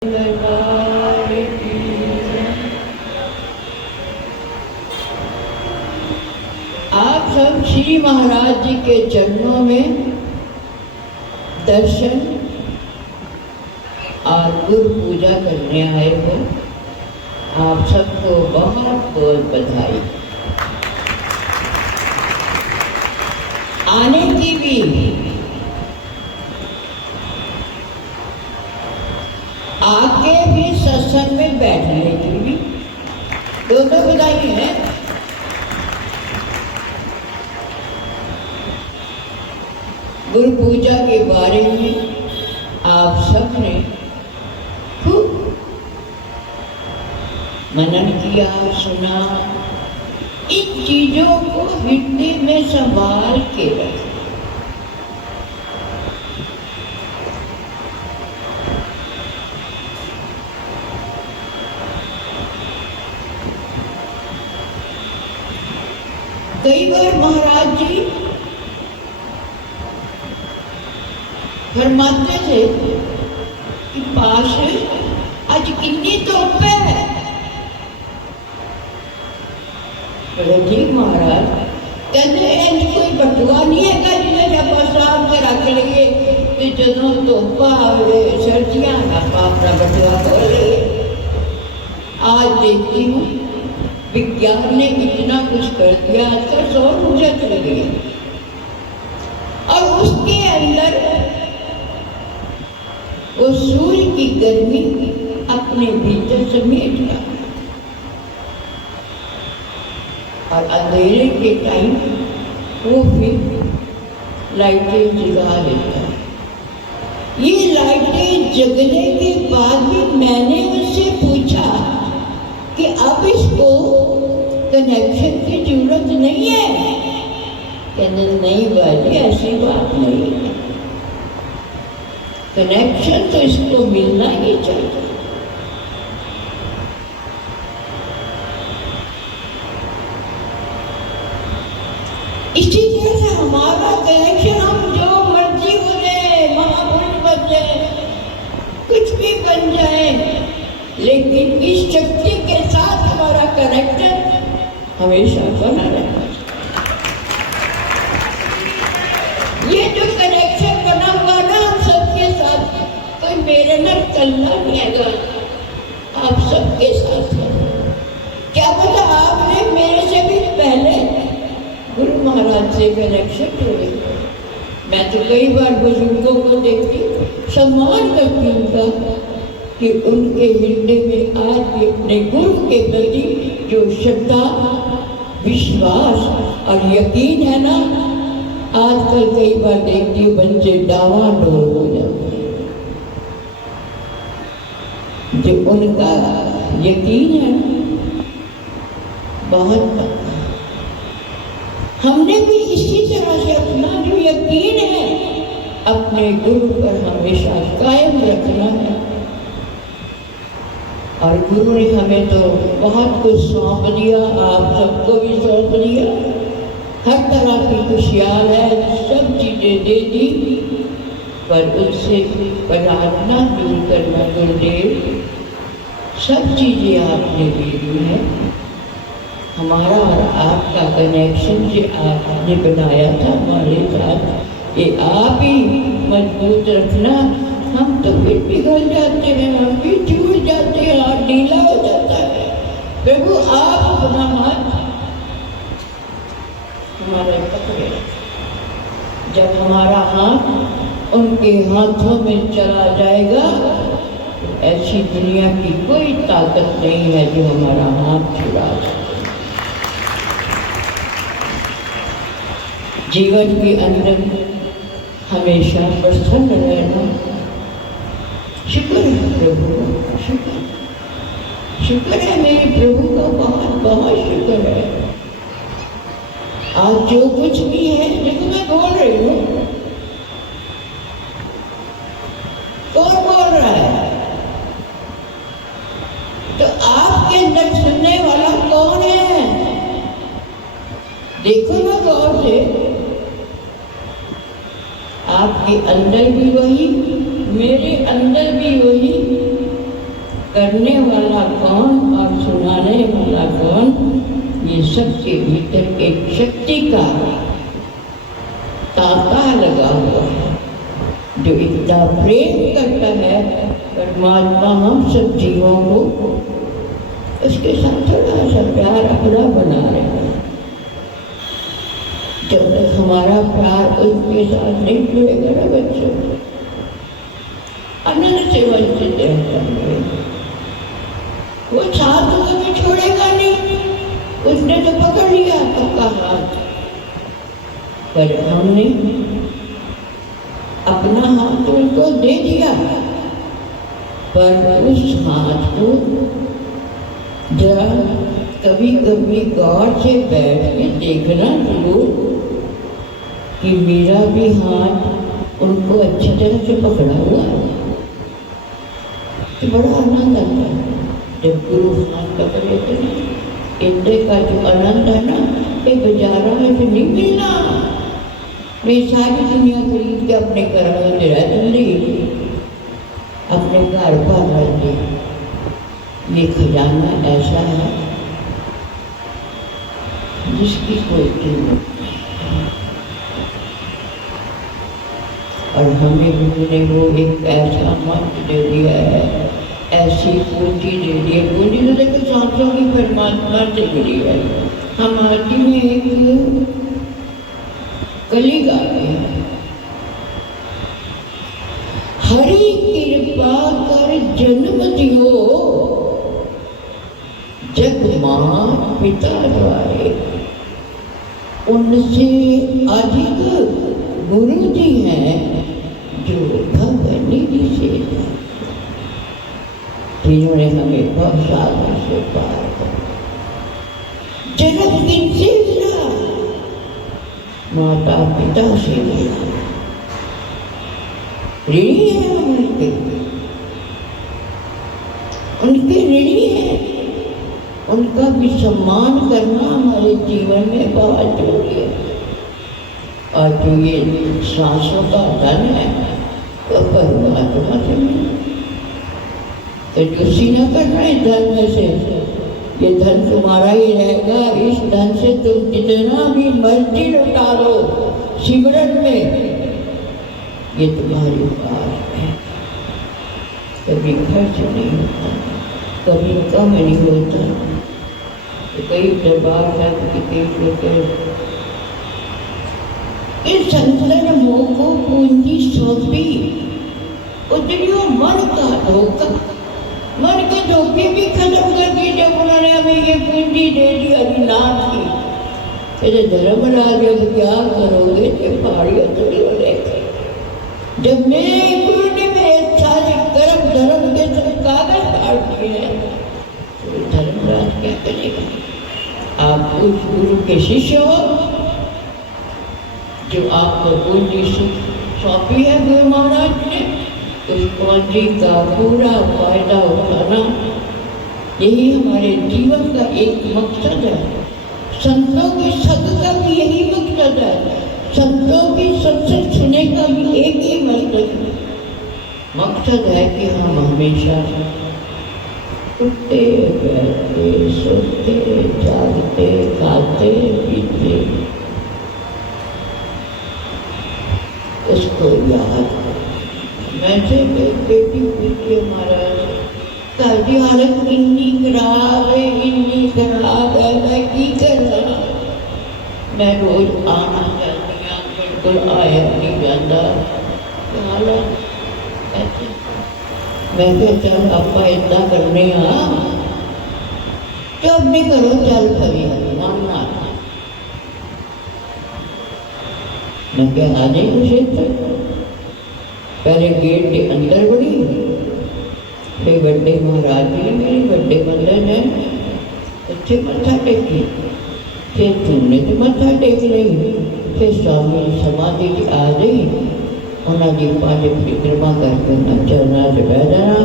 आप सब श्री महाराज जी के चरणों में दर्शन और गुरु पूजा करने आए हो। आप सबको बहुत बहुत बधाई। आने की भी आके भी सत्संग में बैठने की भी दोनों बधाई है। गुरु पूजा के बारे में आप सब ने खूब मनन किया, सुना। इन चीजों को हृदय में संभाल के रखें। कई बार महाराज जी फरमाते थे कि पास आज कितनी धुप है। ठीक महाराज कहते कोई बटुआ नहीं है जिन्हें जब शाम से रख लीए तो जो धुप आवे सर्दियां आप अपना बटुआ खोल लिए। आज देखती हूँ विज्ञान ने इतना कुछ कर दिया, आजकल सौर ऊर्जा चल गई और उसके अंदर वो सूर्य की गर्मी अपने भीतर समेट लिया और अंधेरे के टाइम वो फिर लाइटें जगा लेता है। ये लाइटें जगने के बाद भी मैंने उससे पूछा कि अब इसको कनेक्शन की जरूरत नहीं है। कहने नहीं बाजी ऐसी बात नहीं है, कनेक्शन तो इसको मिलना ही चाहिए। इसी तरह से हमारा कनेक्शन हम जो मर्जी हो जाए, महापुरुष बन जाए, कुछ भी बन जाए, लेकिन इस शक्ति के साथ हमारा कनेक्शन हमेशा बना रहना। ये जो कनेक्शन बना हुआ ना हम सबके साथ, कोई मेरे न कल्ला नहीं है, आप सबके साथ है। क्या पता आपने मेरे से भी पहले गुरु महाराज से कनेक्शन जोड़े। मैं तो कई बार बुजुर्गों को देखती, सम्मान करती उनका कि उनके हृदय में आज भी अपने गुरु के प्रति जो श्रद्धा, विश्वास और यकीन है ना, आजकल कई बार देखती हूँ बच्चे डावाडोल हो जाते हैं। जो उनका यकीन है बहुत, हमने भी इसी तरह से अपना जो यकीन है अपने गुरु पर हमेशा कायम रखना है। और गुरु ने हमें तो बहुत कुछ सौंप दिया, आप सबको भी सौंप दिया। हर तरह की खुशियाल है, सब चीजें दे दी, पर उससे प्रार्थना दूर करना गुरुदेव, सब चीजें आपने दे दी है। हमारा और आपका कनेक्शन जो आपने बनाया था हमारे साथ, ये आप ही मजबूत रखना। हम तो फिर पिघल जाते हैं, हम भी टूट जाते हैं और ढीला हो जाता है। प्रभु आप अपना हाथ हमारे पकड़े। जब हमारा हाथ उनके हाथों में चला जाएगा तो ऐसी दुनिया की कोई ताकत नहीं है जो हमारा हाथ छुड़ा सके। जीवन के अंदर हमेशा प्रसन्न रहना। शुक्र है प्रभु, शुक्र है मेरे प्रभु का, बहुत बहुत शुक्र है। आज जो कुछ भी है, देखो मैं बोल रही हूँ, कौन बोल रहा है? तो आपके अंदर सुनने वाला कौन है? देखो ना गौर से, आपके अंदर भी वही, मेरे अंदर भी वही, करने वाला कौन और सुनाने वाला कौन, ये सबके भीतर एक शक्ति का तांता लगा हुआ है जो इतना प्रेम करता है परमात्मा हम सब जीवों को, उसके साथ थोड़ा सा प्यार अपना बना रहे हैं। जब तक हमारा प्यार उसके साथ नहीं जुड़ेगा ना बच्चों, आनंद से वंचित रहता है। वो साथ तो कभी छोड़ेगा नहीं, उसने तो पकड़ लिया पक्का हाथ, पर हमने अपना हाथ उनको दे दिया। पर उस हाथ को जरा कभी कभी गौर से बैठ के देखना जरूर कि मेरा भी हाथ उनको अच्छी तरह से पकड़ा हुआ है। तो बड़ा आनंद आता है जब गुरु हाथ पकड़ लेते हैं। इंद्र का जो आनंद है ना, ये बाजारों में तो नहीं मिलना। मैं सारी दुनिया खरीद के अपने घर में तेरा दिल्ली अपने घर पर रहते। ये खजाना ऐसा है जिसकी कोई कीमत नहीं, और हमें उन्होंने वो एक ऐसा मंत्र दे दिया है, ऐसी पूंजी दे दी है। पूंजी तो देखो सांसों की परमात्मा से मिली है। हम आरती में एक कली गाते हैं, हरि कृपा कर जन्म दियो जग माँ पिता द्वारे, उनसे अधिक गुरु जी हैं जो भगनिधि से, जिन्होंने हमें सागर से पार कर। जन्म किनसे मिला? माता पिता से मिला। ऋणी है हम उनके ऋणी है। उनका भी सम्मान करना हमारे जीवन में बहुत जरूरी है। और जो ये सांसों का धन है वो परमात्मा से मिला, तो दूसरी न करना इस धन में से। ये धन तुम्हारा ही रहेगा। इस धन से तुम जितना भी मर्जी लुटा लो सिमरन में, ये तुम्हारी पास है। कभी खर्च नहीं होता, कभी कम नहीं होता। तो कई दरबार साहब की पेश होते इस संतन मोह को पूंजी सौंपी, उतरियो मन का धोखा। मन के धोखे भी खत्म कर दिए जब उन्होंने हमें ये पूंजी दे दी हरिनाम की। फिर धर्मराज क्या करोगे जब पहाड़ियों थोड़ी हो लेके, जब मेरे गुरु ने मेरे सारे कर्म धर्म के सब कागज काट दिए हैं, तो धर्मराज क्या करेगा? आप उस गुरु के शिष्य हो जो आपको पूंजी सौंपी है गुरु महाराज ने, उस पूंजी का पूरा फायदा उठाना, यही हमारे जीवन का एक मकसद है। संतों की सद का भी यही मकसद है। संतों की सत्संग सुनने का भी एक ही मकसद है कि हम हमेशा उठते बैठते सोते जागते खाते पीते उसको याद। मैं से बेटी पूछिए महाराज की हालत इन्नी खराब है, मैं की कर रहा। मैं रोज आना चाहती हूँ, बिल्कुल आया नहीं जाता। हालत ऐसे मैं क्या चल आपका इतना करने जब नहीं करो चल कभी मानना। मैं क्या आ जाए कुछ पहले गेट के अंदर बढ़ी, फिर बड्डे महाराज जी ने मेरी बड्डे मंदिर है अच्छे मत्था टेकी, फिर तुमने तो मत्था टेक ली, फिर स्वामी समाधि की आ गई, उन्होंने पाँच परिक्रमा करके उन्हें चरना से बह जाना,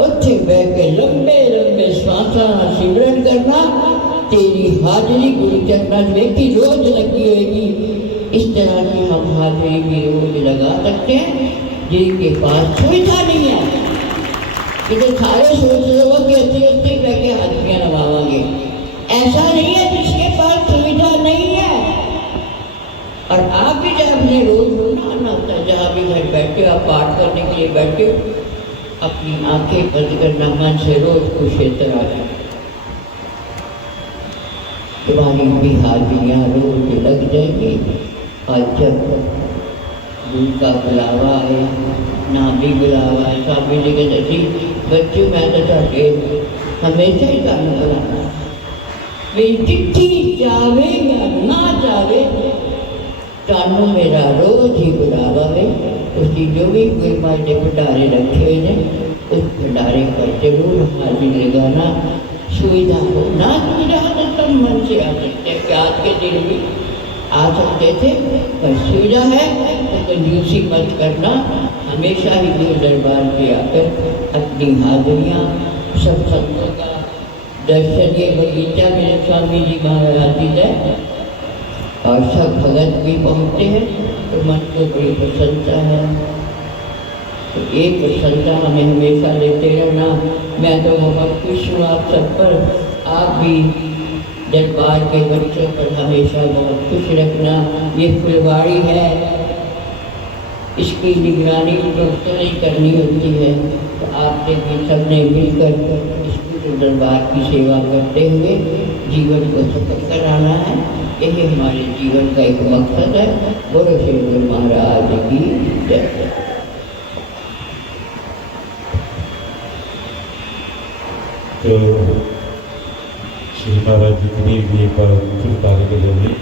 उत्थे बह के लंबे लंबे श्वासा सिमरन करना। तेरी हाजिरी गुरु चरना की रोज लगी होगी। इस तरह की हम हाजिरी भी रोज लगा सकते हैं जिनके पास सुविधा नहीं है। कि तो सारे सोच रहे हो कि अच्छे अच्छे करके हाथियां लगावांगे। ऐसा नहीं है जिसके पास सुविधा नहीं है। और आप भी जब अपने रोज रोना आना होता है, जहाँ भी घर बैठे आप पाठ करने के लिए बैठे हो, अपनी आंखें बंद करना, मन से रोज कुछ क्षेत्र आ जाए, तुम्हारी भी हाजियाँ रोज लग जाएगी। और जब गुरु का बुलावा है, ना भी बुलावा है, स्वामी जी कहते जी बच्चों मैं तो ਤੁਹਾਡੇ हमेशा ही ਤੁਹਾਨੂੰ बुलाना वे चिट्ठी जावे या ना जावे, ਤੁਹਾਨੂੰ मेरा रोज ही बुलावा है। उसकी जो भी कोई मायने भंडारे रखे हुए हैं, उस भंडारे पर जरूर हाजिर लगाना। सुविधा हो ना सुविधा तो सब मन से आ सकते हैं, आज के दिन भी आ सकते थे, पर सुविधा है तो कंजूसी मत करना। हमेशा ही गुरु दरबार पे आकर अपनी हाजिरियाँ, सब संतों का दर्शन, ये बगीचा मेरे स्वामी जी महाराज जी है और सब भगत भी पहुँचते हैं, तो मन को बड़ी प्रसन्नता है। तो एक प्रसन्नता हमें हमेशा लेते रहना। मैं तो बहुत खुश हूँ आप सब पर, आप भी दरबार के बच्चों पर हमेशा बहुत खुश रखना। ये फुलवाड़ी है, इसकी निगरानी दोस्तों ने करनी होती है, तो आपने भी सबने मिलकर इसको दरबार की सेवा करते हुए जीवन को सफल कराना है। यही हमारे जीवन का एक मकसद है। बोलो श्री गुरु महाराज की जय। तो श्री महाराज जी की भी एक बार कार्य के लिए